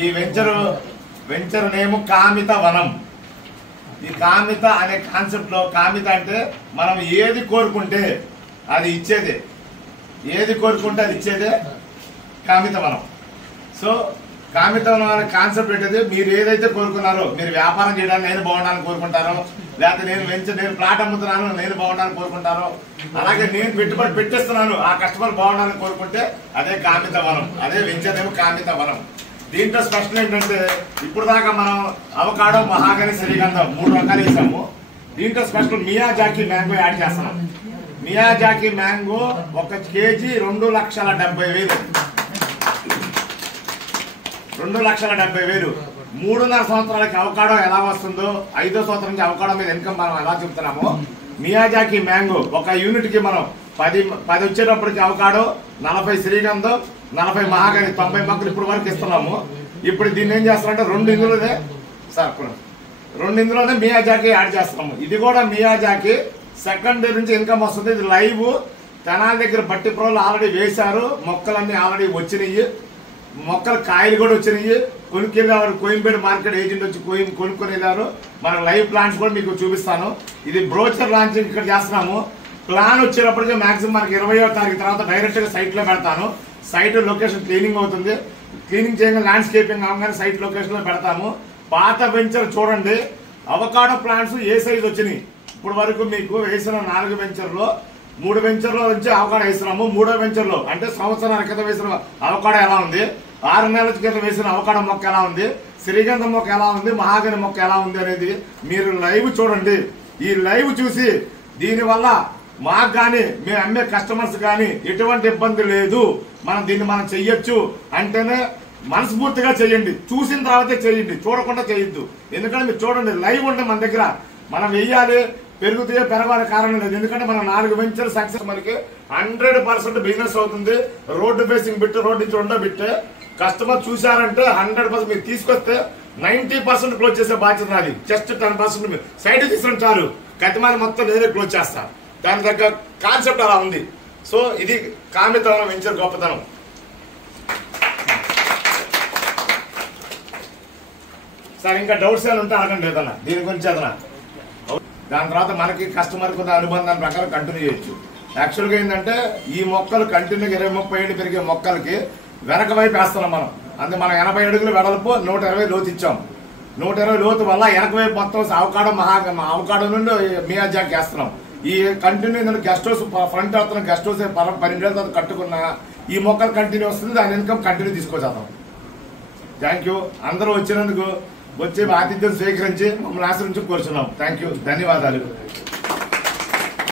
ఈ venture name కామిత వనం. ఈ కామిత అనే కాన్సెప్ట్ లో కామిత అంటే మనం ఏది కోరుకుంటే అది ఇచ్చేదే, ఏది కోరుకుంటే అది ఇచ్చేదే కామిత వనం. సో కామిత వనం అనే కాన్సెప్ట్ ఏంటది, మీరు ఏదైతే కోరుకున్నారో, మీరు వ్యాపారం చేయడానికి నేను బాగుండాలని కోరుకుంటారో, లేకపోతే నేను ప్లాట్ అమ్ముతున్నాను నేను బాగుండాలని కోరుకుంటారో, అలాగే నేను పెట్టుబడి పెట్టేస్తున్నాను ఆ కస్టమర్ బాగుండాలని కోరుకుంటే అదే కామిత వనం, అదే వెంచర్ నేమ్ కామిత వనం. దీంట్లో స్పెషల్ ఏంటంటే ఇప్పుడు దాకా మనం అవకాడో, మహాగని, శ్రీగంధం 3 రకాలు వేసాము. దీంట్లో స్పెషల్ మియాజాకి మ్యాంగో యాడ్ చేస్తున్నాం. Miyazaki mango 1 KG 2,70,000. 2,70,000. 3.5 సంవత్సరాలకి అవకాడో ఎలా వస్తుందో, 5వ సంవత్సరం నుంచి అవకాడో మీద ఇన్కమ్ మనం ఎలా చెప్తున్నామో, మియాజాకి మ్యాంగో ఒక యూనిట్ కి మనం 10 వచ్చేటప్పటికి అవకాడో, 40 శ్రీగంధం, 40 మహాగని, 90 మొక్కలు ఇప్పుడు వరకు ఇస్తున్నాము. ఇప్పుడు దీన్ని ఏం చేస్తారంటే 2 ఇందులోనే మియాజాకి యాడ్ చేస్తున్నాము. ఇది కూడా మియాజాకి సెకండ్ నుంచి ఇన్కమ్ వస్తుంది. ఇది లైవ్ తెనాలి దగ్గర బట్టి ప్రోలు ఆల్రెడీ వేశారు, మొక్కలన్నీ ఆల్రెడీ వచ్చినాయి, మొక్కలు కాయలు కూడా వచ్చినాయి. కొనుక్కెళ్ళేవారు కోయంబేడు మార్కెట్ ఏజెంట్ వచ్చి కొనుక్కొనేదారు. మన లైవ్ ప్లాంట్స్ కూడా మీకు చూపిస్తాను. ఇది బ్రోచర్ లాంచింగ్ ఇక్కడ చేస్తున్నాము. ప్లాన్ వచ్చేటప్పటికి మాక్సిమం మనకి 20వ తారీఖు తర్వాత డైరెక్ట్ గా సైట్ లో పెడతాను. సైట్ లొకేషన్ క్లీనింగ్ అవుతుంది. క్లీనింగ్ చేయగా ల్యాండ్స్కేపింగ్ అవగానే సైట్ లొకేషన్ లో పెడతాము. పాత వెంచర్ చూడండి, అవకాడో ప్లాంట్స్ ఏ సైజ్ వచ్చినాయి. ఇప్పుడు వరకు మీకు వేసిన 4 వెంచర్లో 3 వెంచర్లో నుంచి అవకాడో వేసినాము. 3వ వెంచర్లో అంటే సంవత్సరాల క్రితం వేసిన అవకాడో ఎలా ఉంది, 6 నెలల క్రితం వేసిన అవకాడో మొక్క ఎలా ఉంది, శ్రీగంధం మొక్క ఎలా ఉంది, మహాగని మొక్క ఎలా ఉంది అనేది మీరు లైవ్ చూడండి. ఈ లైవ్ చూసి దీనివల్ల మాకు కానీ మేము అమ్మే కస్టమర్స్ కానీ ఎటువంటి ఇబ్బంది లేదు, దీన్ని మనం చెయ్యొచ్చు అంటేనే మనస్ఫూర్తిగా చెయ్యండి. చూసిన తర్వాతే చేయండి, చూడకుండా చేయొద్దు. ఎందుకంటే మీరు చూడండి, లైవ్ ఉంటే మన దగ్గర మనం వెయ్యాలి, పెరుగుతాయో పెరగాలి కారణం లేదు. ఎందుకంటే మన 4 వెంచర్ సక్సెస్ మనకి 100% బిజినెస్ అవుతుంది. రోడ్డు ఫేసింగ్ బిట్, రోడ్డు నుంచి ఉండో బిట్టే కస్టమర్ చూసారంటే 100% మీరు తీసుకొస్తే 90% క్లోజ్ చేసే బాధ్యత నాది. జస్ట్ 10% మీరు సైడ్ తీసుకుని చాలు, కతిమాది మొత్తం నేనే క్లోజ్ చేస్తా. దాని దగ్గర కాన్సెప్ట్ అలా ఉంది. సో ఇది కామిత వనం వెంచర్ గొప్పతనం. సార్ ఇంకా డౌట్స్ ఏమైనా ఉంటే అడగండి ఏదన్నా దీని గురించి ఏదన్నా. దాని తర్వాత మనకి కస్టమర్ కొంత అనుబంధాన్ని ప్రకారం కంటిన్యూ చేయొచ్చు. యాక్చువల్గా ఏంటంటే ఈ మొక్కలు కంటిన్యూగా 20-30 ఏళ్ళు పెరిగే మొక్కలకి వెనక వైపు వేస్తున్నాం మనం. అందుకే మనం 80 అడుగులు వెడల్పు 120 లోతు ఇచ్చాం. 120 లోతు వల్ల వెనక వైపు మొత్తం అవకాడో నుండి మియాజాకి వేస్తున్నాం. ఈ కంటిన్యూ గెస్ట్ హౌస్ ఫ్రంట్ అవుతున్న గెస్ట్ హౌస్ 12 ఏళ్ళ తర్వాత కట్టుకున్న ఈ మొక్కలు కంటిన్యూ వస్తుంది. దాని ఇన్కమ్ కంటిన్యూ తీసుకొచ్చేద్దాం. Thank you. అందరూ వచ్చినందుకు, వచ్చి ఆతిథ్యం స్వీకరించి మమ్మల్ని ఆశ్రయించి కోరుచున్నాం. థ్యాంక్ యూ, ధన్యవాదాలు.